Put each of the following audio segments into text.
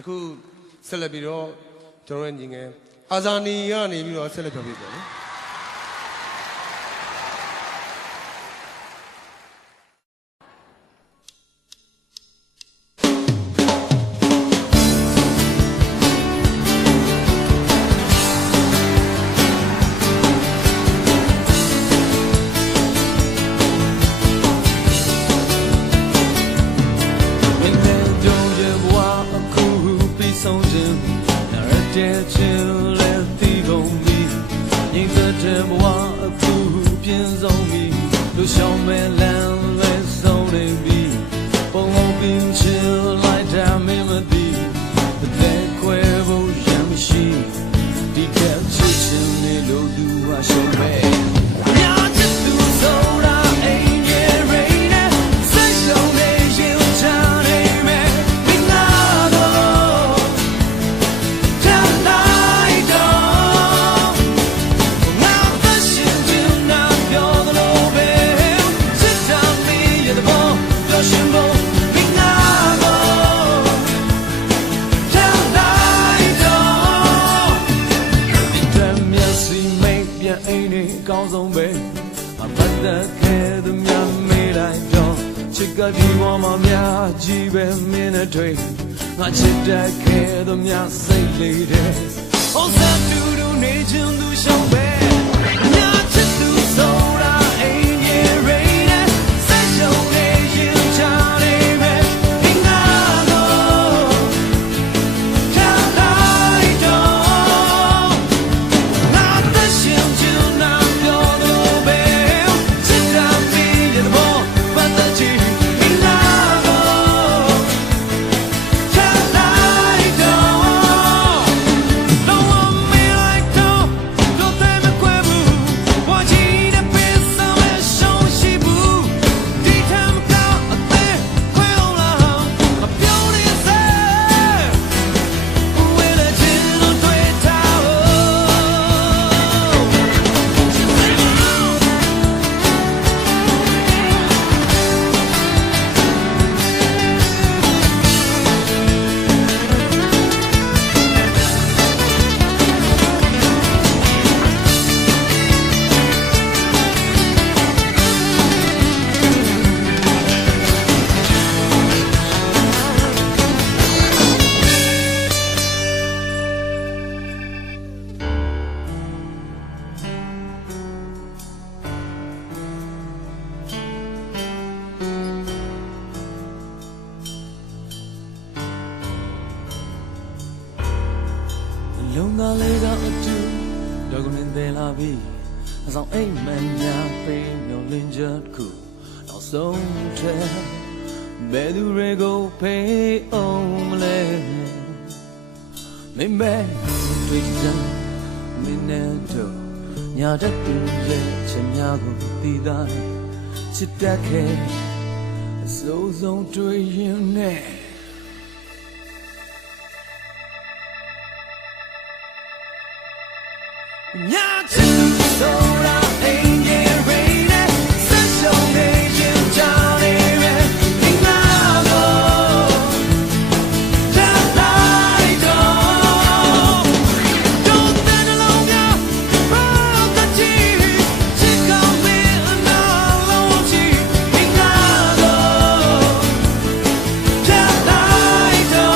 အခုဆက်လက်ပြီးတော့ကျွန်တော်ရဲ့ညီငယ်အာဇာနီကနေပြီးတော့ဆက်လက်ပြောပြပါမယ် Hãy subscribe cho kênh Ghiền Mì Gõ để không bỏ lỡ 在皮毛毛面几百米的追，我期待看到面谁来的，我三嘟嘟内情都相背，面前都走了一年瑞的，三兄弟一家里面，听那个他来的，那的心就那有多悲，只让你也不把自己听那个他来的，让我没来到，都在没怪不，我记得别上面熟悉不，地他们高对会有了，我表里在，为了只能对他လုံကလေးကအတူတော့ကိုနေသေးလာပြီအဆောင်အိမ်မက်များပိန်မျောလင်းချက်တစ်ခုနောက်ဆုံးထဲဘယ်သူတွေကိုဖေးအောင်မလဲမိမဲတွေ့ကြမင်းနဲ့တော့ညာတတ်တူရဲ့ချင်များကိုတည်သားချစ်တတ်ခဲ့အစိုးဆုံးတွေ့ရင်နဲ့ nhà chữ sâu đã anh nghe về đây rất sâu để chiều chào đi về tình nào đã lại đó đâu tên là lâu nhau bao ta chỉ còn biết nào lâu chỉ tình nào đã lại đó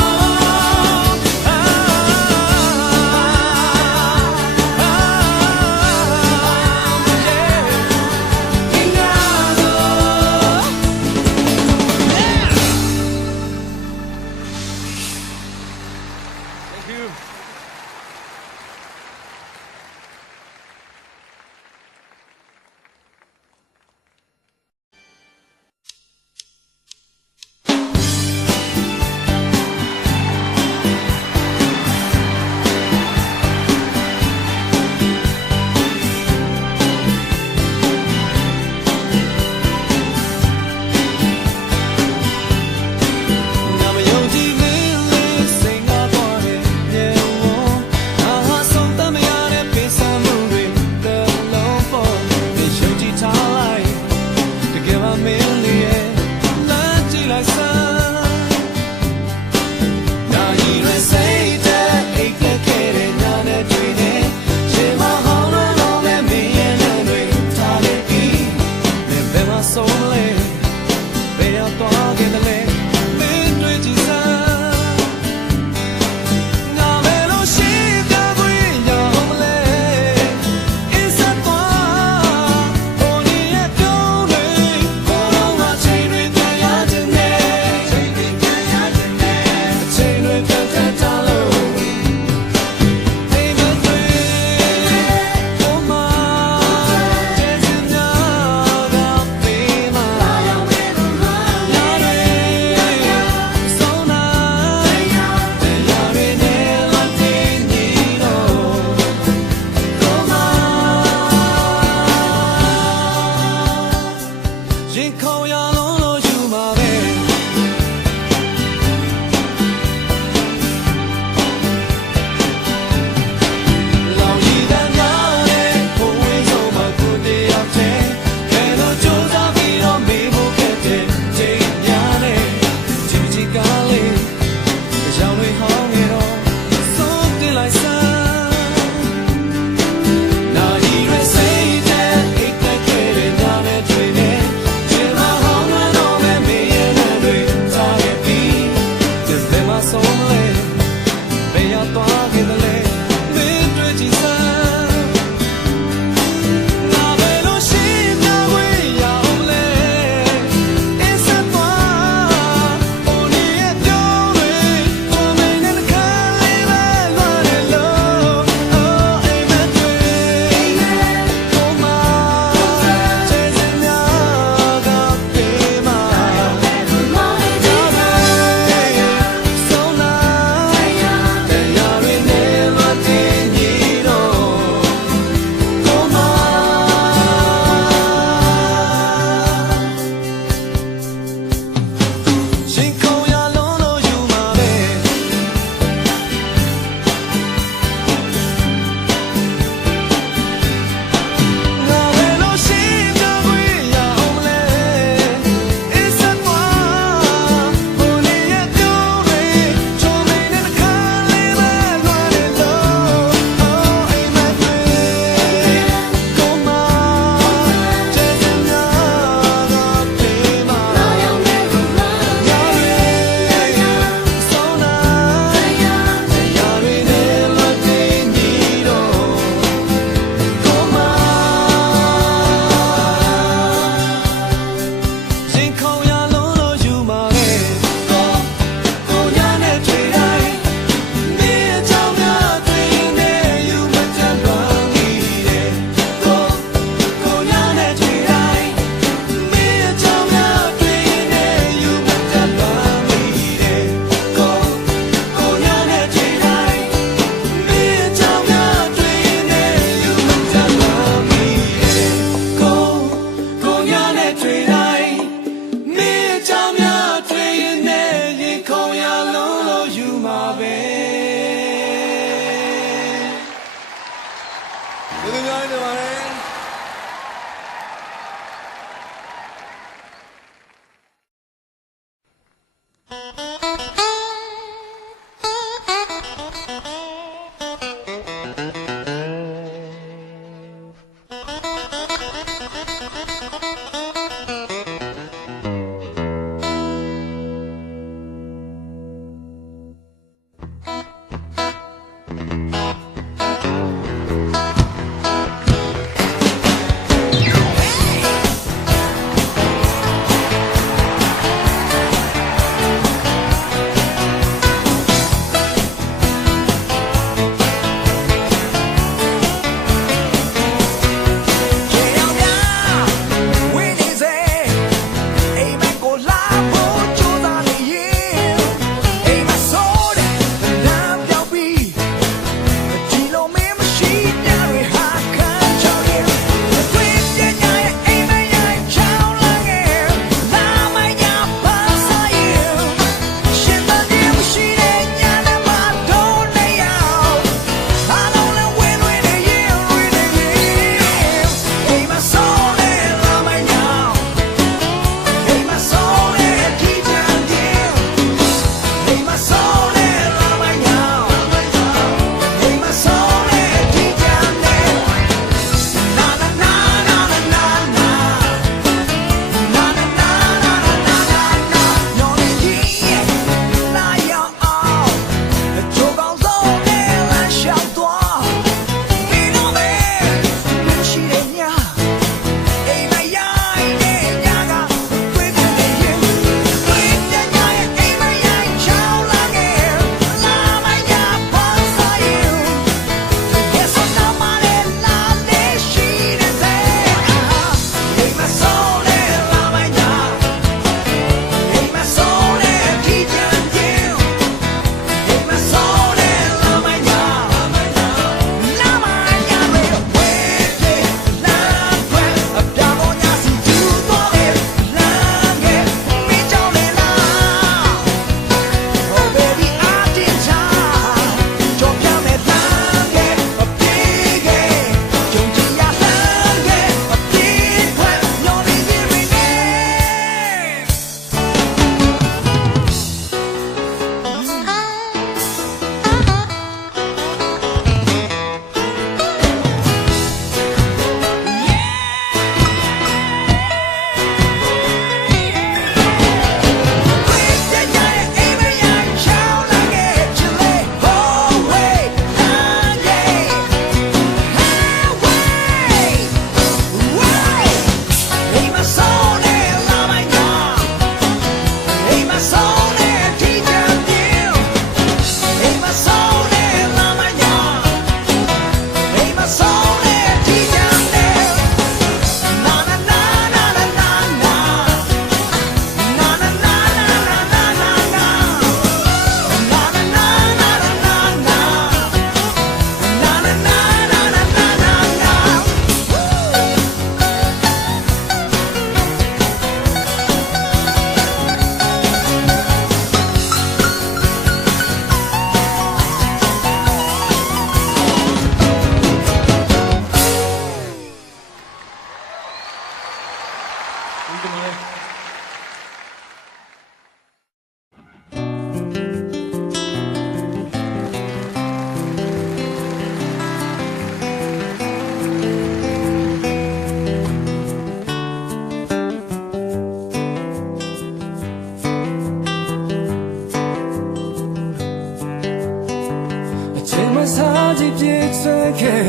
ပြေချွတ်ခဲ့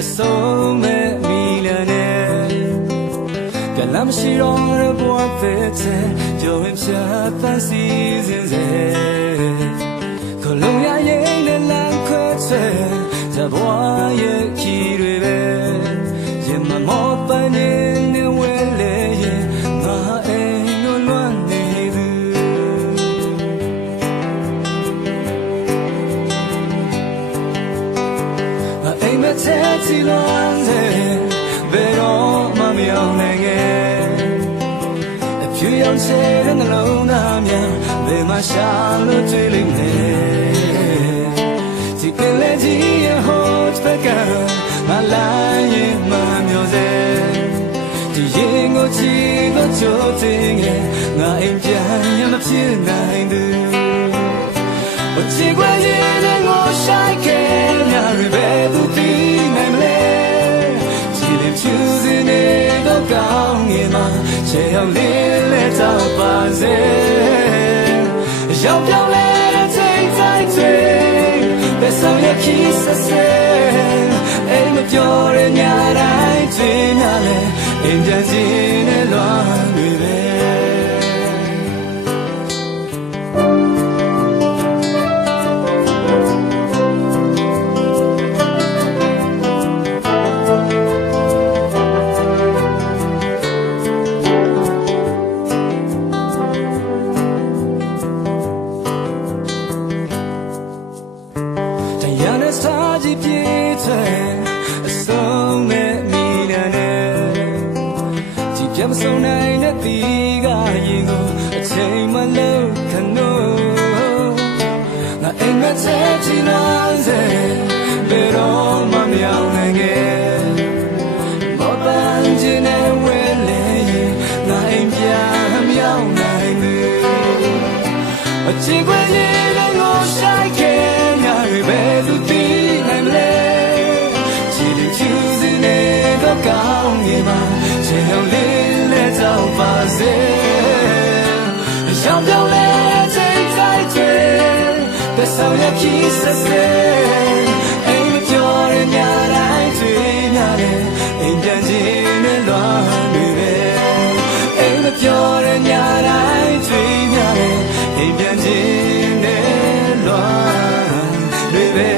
အဆုံးမဲ့မီလနဲ့ကလမ်းရှိတော့တဲ့ဘဝတဲ့ကြောင်ဖြတ်တန်းစီစဉ်စေခလုံးရရင်လည်းလမ်းခွဲချဲတဘဝရဲ့ခီတွေပဲရင်မမောပန်းနေဝဲလေရင်ငါအိမ်ကိုလွမ်းနေသူအိမ်မချဲချီလွမ်းတယ်ဘယ်တော့မှမရောက်နိုင်ခဲ့အဖြူရောင်ချဲတဲ့နှလုံးသားများဘယ်မှာရှာလို့တွေ့လိမ့်မယ်ဒီကလေးကြီးရဲ့ဟိုးတကမလာရင်မမျောစေဒီရင်ကိုချီကိုချိုးတင်ရဲ့ငါအိမ်ပြန်ရမဖြစ်နိုင်ဘူးချီခွဲရင်လည်းငိုဆိုင်ခဲ့များရပဲသူသိနိုင်မလဲချီလေးချူစင်းနေတော့ကောင်းငင်မှာချေအောင်လေးလက်တော့ပါစေရောက်ပြောင်းလဲတဲ့ချိန်တိုင်းတွေဘယ်ဆောင်ရခီးဆက်စေအိမ်မပြောရညတိုင်းချိန်များလဲအိမ်ပြန်စီနဲ့လွမ်းတွေပဲမဆုံးနိုင်တဲ့ဒီကရင်ကိုအချိန်မလို့ခနိုးငါအိမ်မချဲချီလို့စေဘယ်တော့မှမရောက်နိုင်ခဲ့မောပန်းချင်တဲ့ဝဲလေငါအိမ်ပြန်မရောက်နိုင်ဘူးအချစ်ခွေလေးလည်းငိုဆိုင်ခဲ့ညတွေပဲသူသိနိုင်မလဲချီလေးချူစင်းနေတော့ကောင်းနေမှာချေအောင်လေးတော့ပါစေရောက်ပြောင်းလဲချိန်တိုင်းတွေသက်ဆောင်ရခီးဆက်စေအိမ်မပြောရညတိုင်းတွေများတယ်အိမ်ပြန်ခြင်းနဲ့လွမ်းတွေပဲအိမ်မပြောရညတိုင်းတွေများတယ်အိမ်ပြန်ခြင်းနဲ့လွမ်းတွေပဲ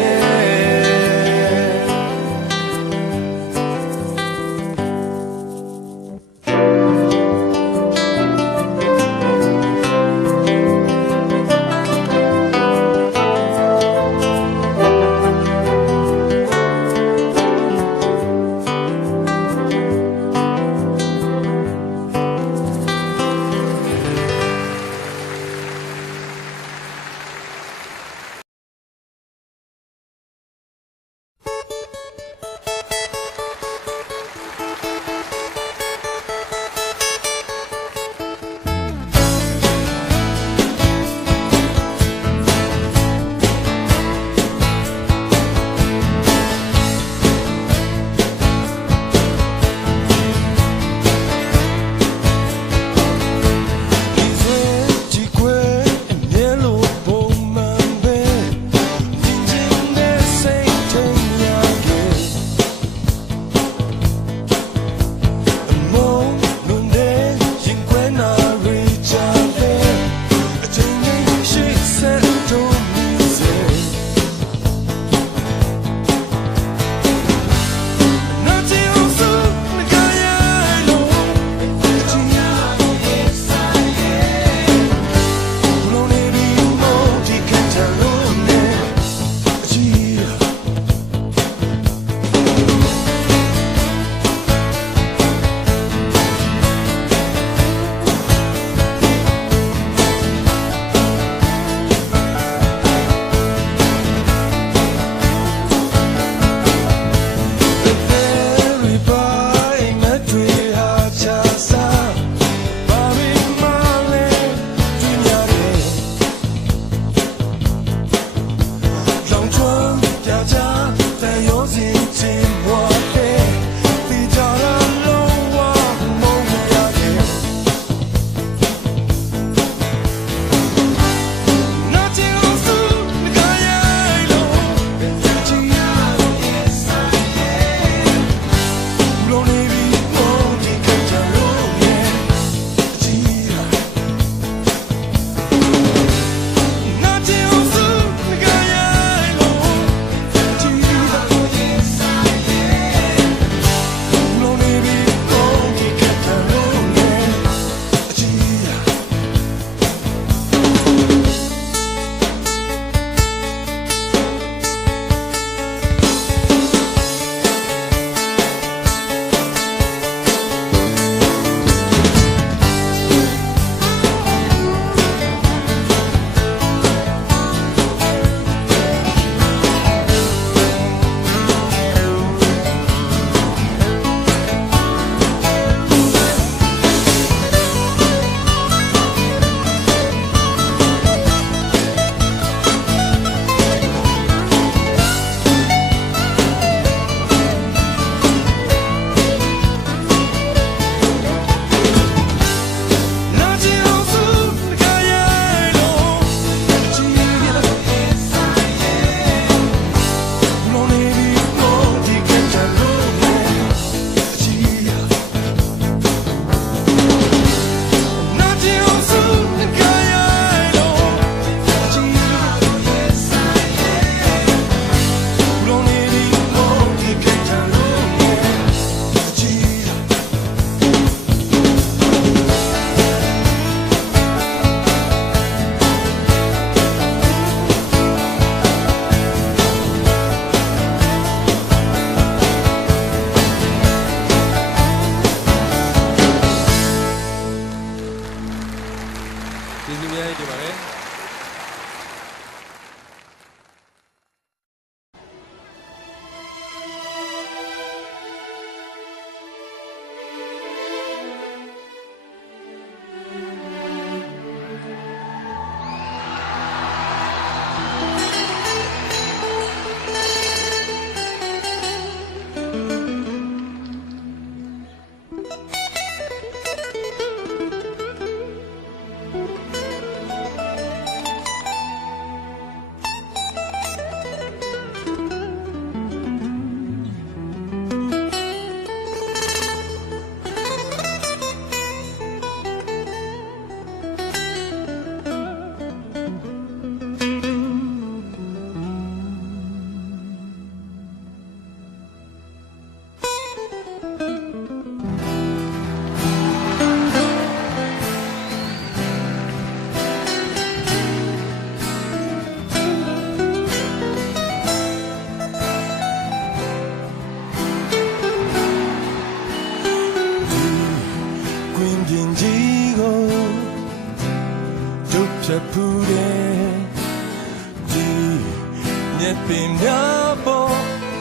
ပင်များပေါ်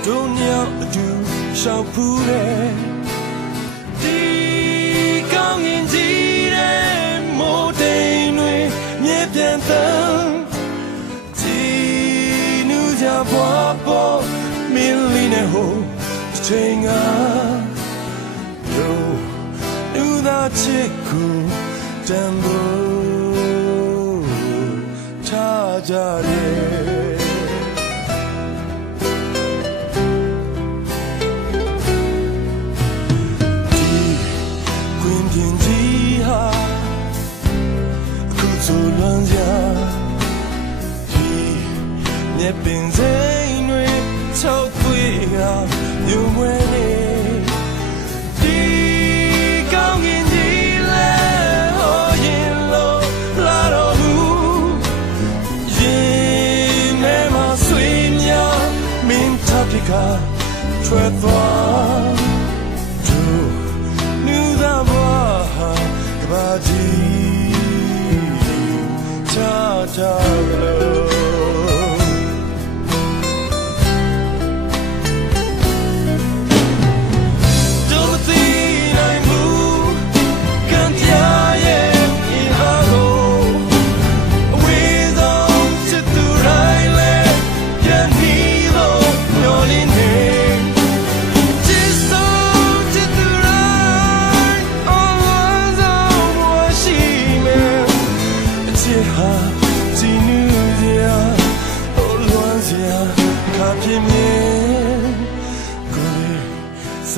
တို့ညောင်အတူရှောက်ဖူးတယ်ဒီကောင်းရင်ကြီးတဲ့မိုးတိမ်တွေမြေပြန်သမ်းဒီနူးကြပွားပေါ်မင်းလေးနဲ့ဟိုချိန်ကတို့လူသားချစ်ကိုတန်ဖို့ထားကြတယ်လွန်ကြဒီမြက်ပင်စိမ်းတွေချုပ်သွေးကညွန်ဝဲနေဒီကောင်းကင်ကြီးလဲဟောရင်လို့လာတော့ဘူးရင်မဲမဆွေးများမင်းတပ်ပြကထွက်သွားတို့နူးသာဘွားဟာကဘာကြီး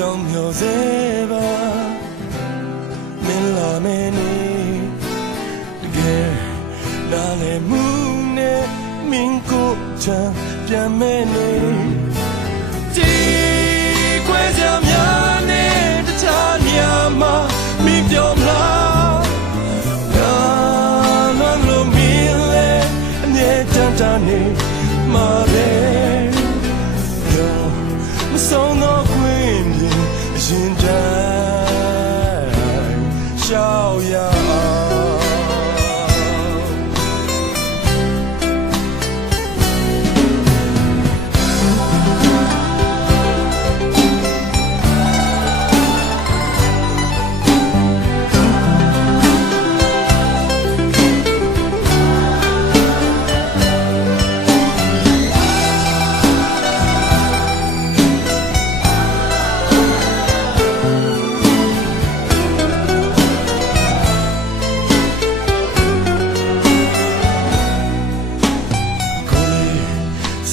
ဆောင်မျှော်စေပါမင်းလာမင်းနေတကယ်နားလည်မှုနဲ့မင်းကိုချမ်းပြန်မဲနေဒီခွဲကြများနဲ့တခြားနေရာမှာမင်းပြောမလားငါလွမ်းလို့မင်းလဲအမြဲတမ်းတမ်းနေမှာပဲမဆုံးတော့ရင်တိုင်းရှောက်ရ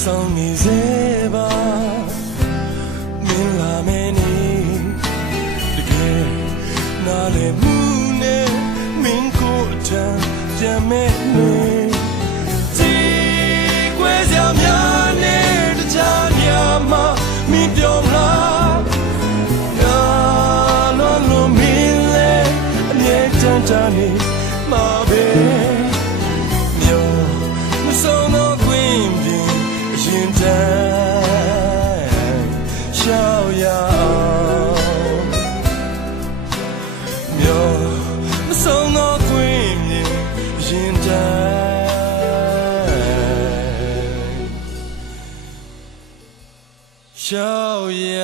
ဆောင်နေစေပါမင်းလာမင်းနေတကယ်နားလည်မှုနဲ့မင်းကိုအထံပြန်မဲ့နေဒီခွဲကြများနဲ့တခြားနေရာမှာမင်းပြောမလားငါလွန်လို့မင်းလဲအမြဲတမ်းတမ်းနေမှာပဲမျိုးမဆုံးတော့ခွင့်ရင်တိုင်းရှောက်ရမျိုးမဆုံးတော့ခွင့်ရင်တိုင်းရှောက်ရ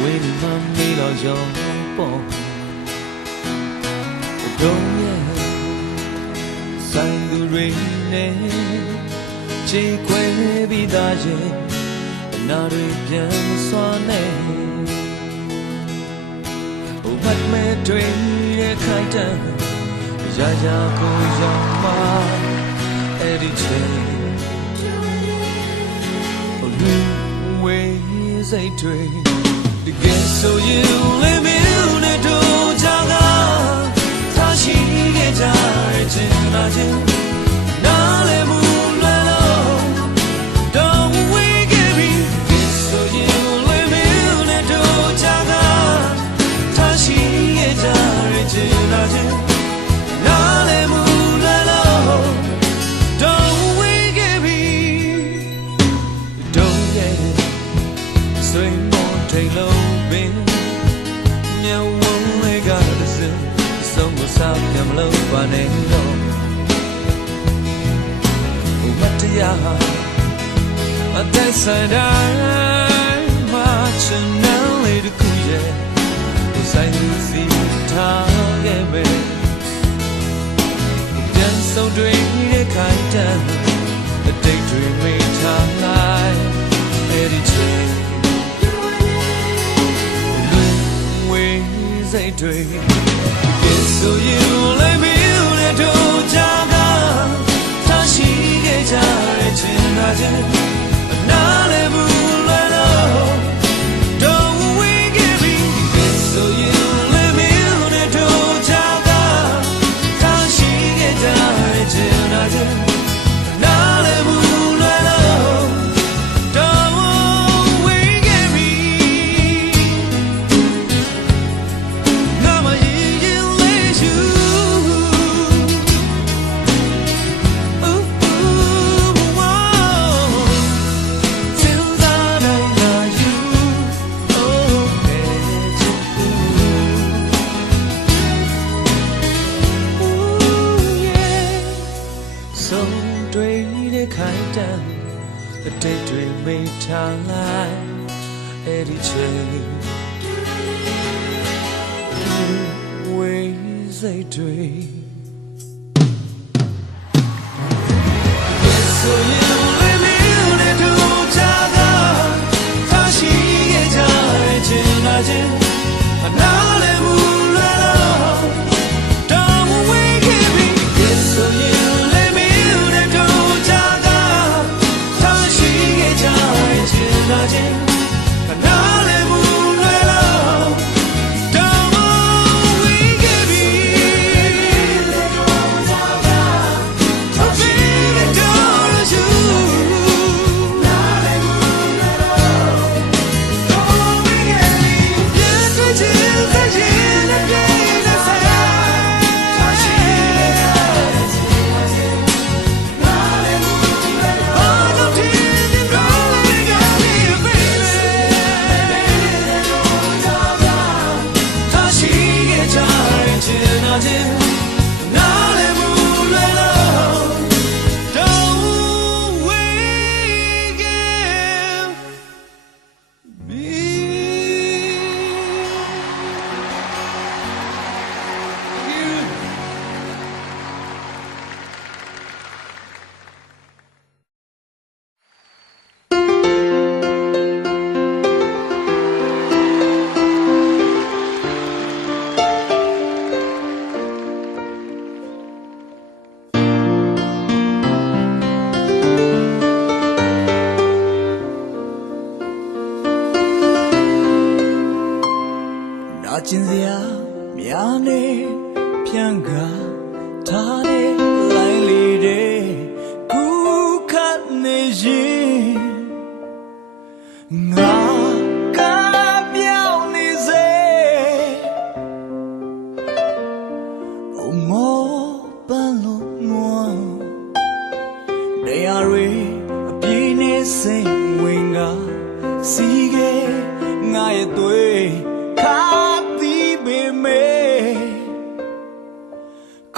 When my meal or your bone, don't sign the rain, Jake be daje, not a piano swan. What may train a kite, Jaja goes on my Eddie ways a train. To get so you live in a dojaga, Tashi get out in Nale moon alone. Don't we get me? Get so you live in a dojaga, Tashi get out in Nale moon alone. Don't we get me? Don't get it. Swing more take low. Come low by name. What do ya? A desert I'm watching now later cool yeah. Was I see target me? Dance so dreamy a kind of a daydream made time life. Eddie chain. Ways a dream. So you let me in a dojaga, Tashi get out in Nale moon alone. Don't we give me? So you let me in a dojaga, Tashi get out in Nale moon alone. Don't we give me? Nama the daydream made time like Eddie chain. Ways they dream. So you let me in a dojaga, Tashi get out in Nale moon alone. Don't we give me? So you let me in a dojaga, Tashi get out in Nale moon alone. Don't we give me? ပြန်ကထားတဲ့လိုင်းလေးတဲ့ကူခတ်နေရင်ငါကပြောင်းနေစေအမောပန်းလို့ငွားတရားတွေအပြင်းနဲ့စိတ်ဝင်ကစီးခဲ့ငါရဲ့သွေးခါတီးပေမဲ့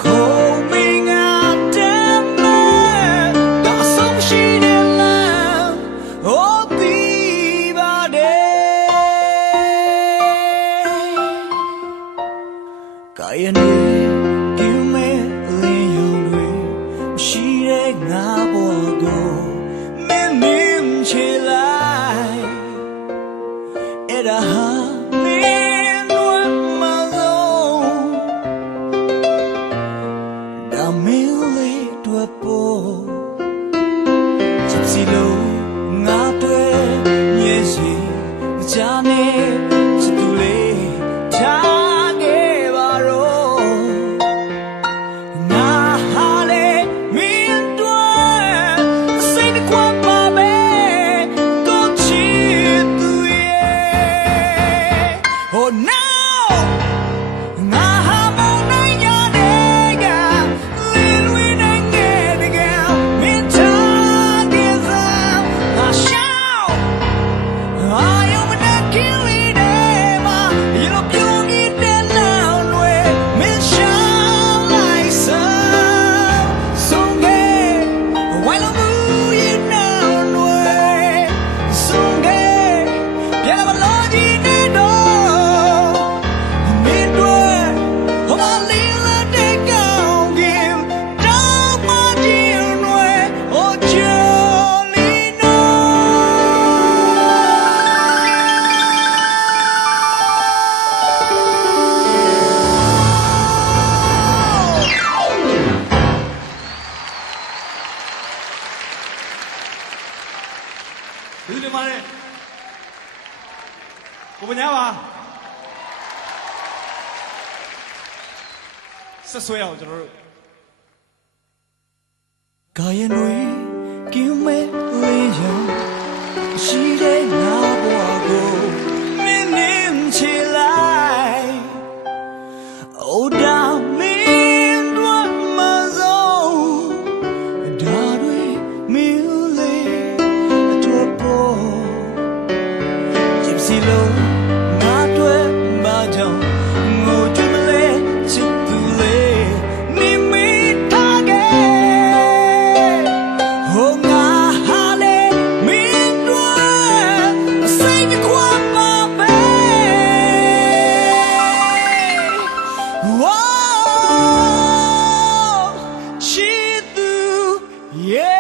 ခုံမင်းငါတမ်းမဲ့ဒါဆုံးရှိတဲ့လမ်းဟောတီးပါတယ်ကာယနေကျူမဲ့လင်းရုံတွေမရှိတဲ့ငါဘဝကိုမင်းမင်းချေလိုက်အဲ့ဒါဟာမင်းတို့မလုံးဒါမင်းလေးတို့ပေါ်ချစ်စီလို့ငါတွေ့မြဲစီကြနေချစ်သူလေးထားခဲ့ပါတော့ငါဟာလေမင်းတို့စိတ်ကွာပါပဲကိုချစ်သူရဲ့ Oh no ငါဟာမနိုင်ရတဲ့ကလင်းဝင်းနေငယ်တကယ်မင်းထားခဲ့စားငါရှောင်းအာယုံမနဲ့ကင်းလေးတဲ့မှာရေလိုပြုံးနေတဲ့လောင်တွေမင်းရှောင်းလိုက်စမ်းဆုံးခဲ့ဝိုင်းလုံးမူရဲ့နောင်တွေဆုံးခဲ့ပြန်လာမလို့ဒီနေ့တော့မင်းတို့ဟောမလေးလာတဲ့ကောင်ကင်တောင်းမခြင်းတွေဟောချီနို ဒီလိုမှလည်းကိုပညာပါဆက်ဆွဲအောင်ကျွန်တော်တို့ ကာယနွေကျူမဲ့လေးရုံရှိတဲ့ငါဘဝကိုမင်းနှင်းချေလိုက် Oh down မင်းတို့မဆုံးဒါတွေမင်းလေးအတွက်ပေါ်ချစ်စီလို့ငါတွေ့မကြောင်ငိုကြမလဲချစ်သူလေးနေမိထားခဲ့ Ohငါဟာလေမင်းတို့စိတ်ကွာပါပဲ Whoa ချစ်သူ yeah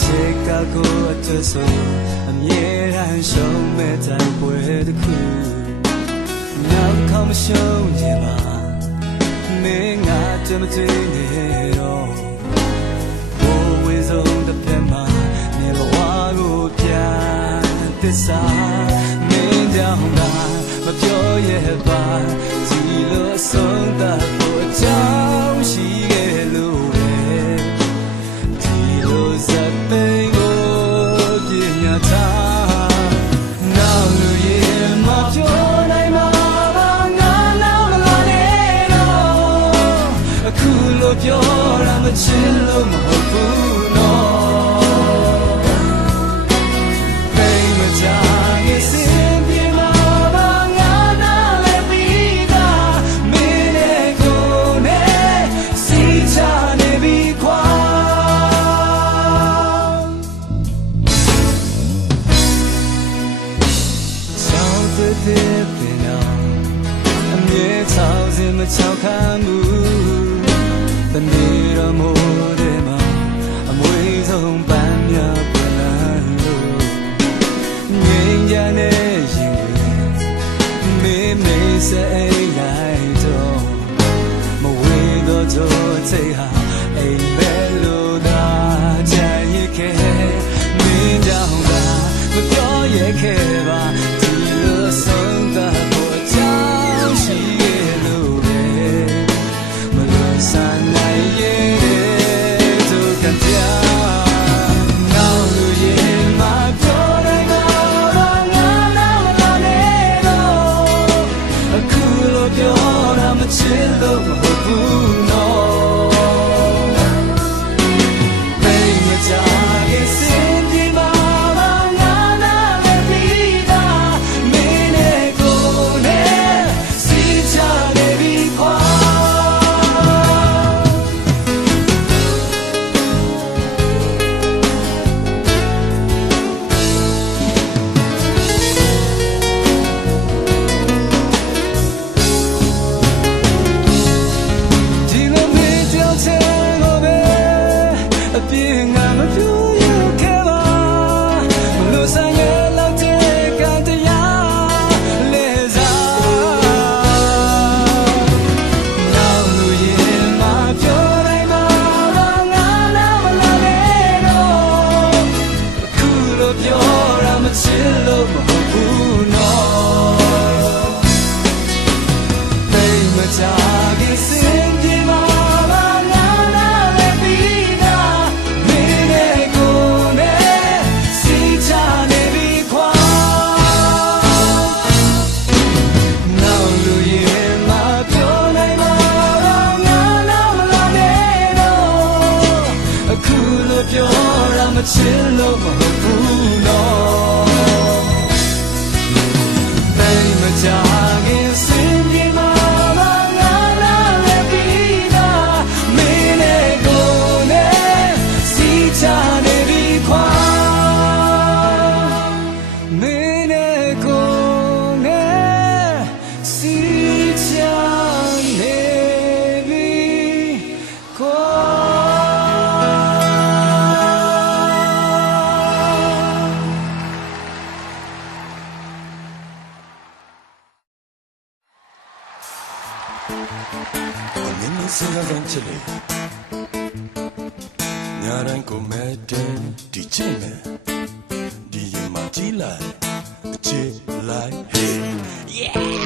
စိတ်ကကိုအတူဆိုအမြဲတမ်းရှုံးမဲ့တိုင်ပွဲတစ်ခုနောက်ခေါမရှုံးခြင်းပါမင်းငါတမတွေ့နေတော့ဘိုးဝေဆုံးတစ်ဖက်မှာနေဘဝကိုပြန်သစ္စာမင်းကြောင့်ငါမပြောရပါဒီလိုဆုံးတာကိုအကြောင်းရှိခဲ့လို့ပဲဒီလိုစပိန်ကိုပြညာထားနောက်လူရဲ့မပြောနိုင်မှာပါငါနောက်မလာနဲ့တော့အခုလိုပြောရမချင်လို့မဟုတ်ဘူးနော်ပိန်မကြရဲ့စင်ပြေမှာပါငါနာလည်းပြီးသားမင်းနဲ့ကိုယ်နဲ့စီချနေပြီခွာဆောင်းတဲ့ပင်အောင်အမြဲချောင်းစင်မချောက်ခံဘူးတနေ့တော့မိုးတဲ့မှာအမွေဆုံးပန်းများပြန်လာလို့ငြိမ်းချမ်းတဲ့ရင်တွေမေးစအိမ်လိုက်တော့မဝေတော့တော့စိတ်ဟာအိမ်ပဲလို့သာချမ်းရခဲ့မင်းကြောင့်သာမပြောရခဲ့ပါဒီလိုဆုံးတာကိုအကြောင်းရှိခဲ့လို့ပဲမလို့ဆန်းနိုင်ရဲ့သူကပြနောက်လူရဲ့မပြောနိုင်မှာပါငါနောက်မလာနဲ့တော့အခုလိုပြောရမချင်လို့မဟုတ်ဘူးနော်ပိန်မကြရဲ့စင်ဒီမှာပါငါနာလည်းပြီးသားမင်းနဲ့ကိုယ်နဲ့စီချနေပြီခွာဒီလိုမင်းကြောင့်ချင်လို့ပဲအပြင်းငါမပြူရခဲ့ပါမလို့ဆိုင်ရလောက်တဲ့ကံတရားလဲစားနောက်လူရဲ့မပြောနိုင်မှာပါငါနာမလာနဲ့တော့အခုလိုပြောရမချင်လို့မဟုတ်ဘူးနော်ပိန်မကြခင်စင်ပြေမှာပါငါနာလည်းပြီးသားမင်းနဲ့ကိုယ်နဲ့စီချနေပြီခွာနောက်လူရဲ့မပြောနိုင်မှာပါငါနောက်မလာနဲ့တော့အခုလိုပြောရမချင်လို့မဟုတ်ဘူးနော်ပိန်မကြခင်စင်ပြေမှာပါငါနာလည်းပြီးသားမင်းနဲ့ကိုယ်နဲ့စီချနေပြီခွာမင်းနဲ့ကိုယ်နဲ့စီချနေပြီခွာ Nini singaranchile Nyaran ko meten di chime Di yema jilai Jilai hey Yeah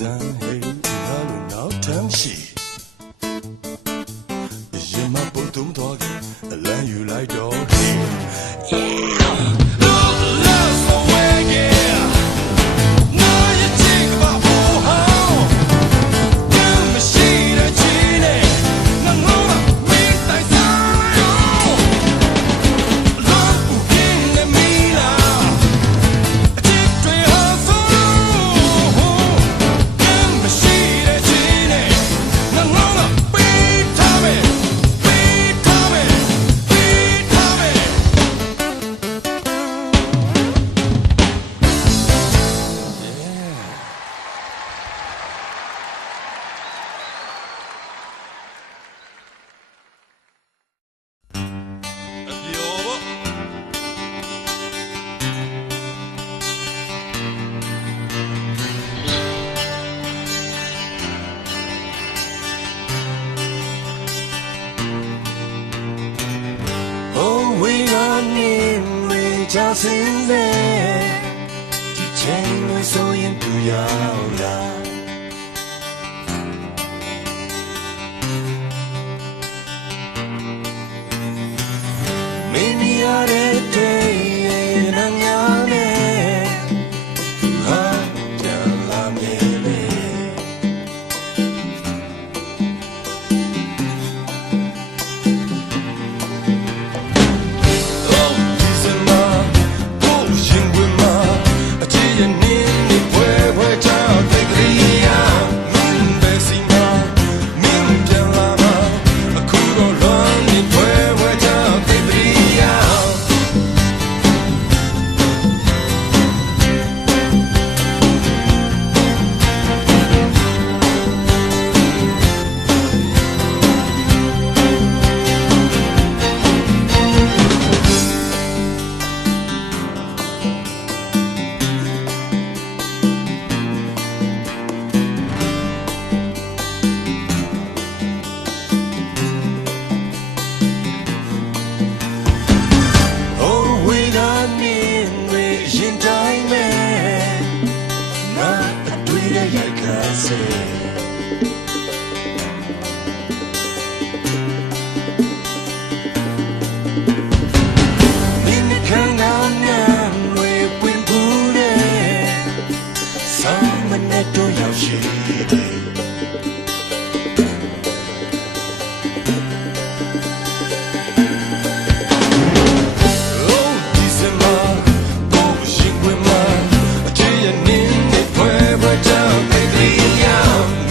စမ်းဟေးငါတို့နောက်ထမ်းရှိရင်မပုတ်တုံးသွားခင်အလန်းယူလိုက်တော့ဟေး Love so way yeah now you think about how you machine a genie no no we tai sai love who in the mila a chip twi ho so you machine a genie no no we time it Just in there ဒီချိန်တွေဆိုရင်သူရောက်လာမင်းရတဲ့တဲ့နာငါနဲ့ဟာကြလာမေလေ Down, baby, yeah.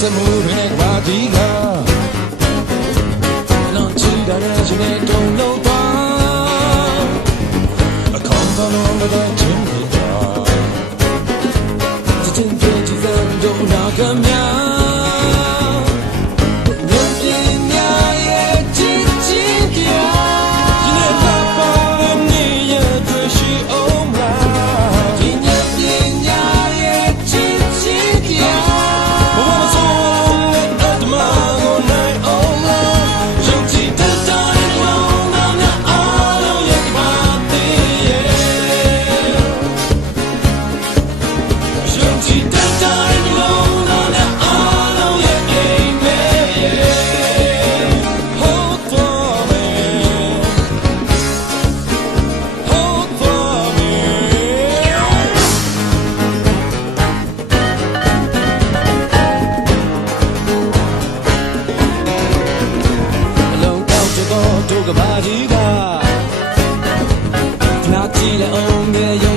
စမှုတွေနဲ့ဘာဒီကနော်ချီတာရဲ့ရှင်နဲ့တုံးလုံးသွားအကောင်းကောင်းတဲ့ချင်းတွေတော့ချင်းချင်းကြည်စံတော့နာကမြာတို့ကဘာကြီးကနာကြည့်လဲအောင်မြေ